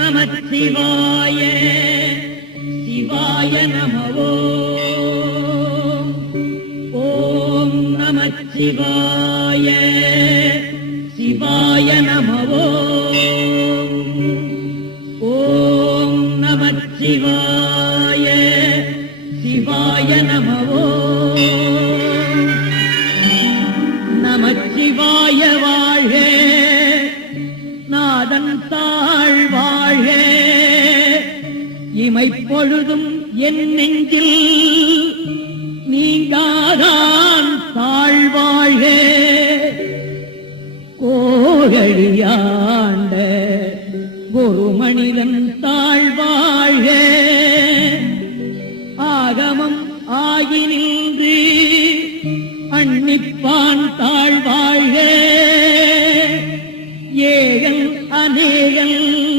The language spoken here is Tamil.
நமச்சிவாய சிவாய நமவோ ஓம் நமச்சிவாய சிவாய நமவோ ஓம் நமச்சிவாய சிவாய நமவோ நமச்சிவாய வாழ்க நாதன் தாழ் வாழ்க இமைப்பொழுதும் என் நெஞ்சில் நீங்காதான் தாழ்வாழ்க கோகழியாண்ட ஒரு மனிதன் தாழ்வாழ்க ஆகமம் ஆகி நின்று அன்னிப்பான்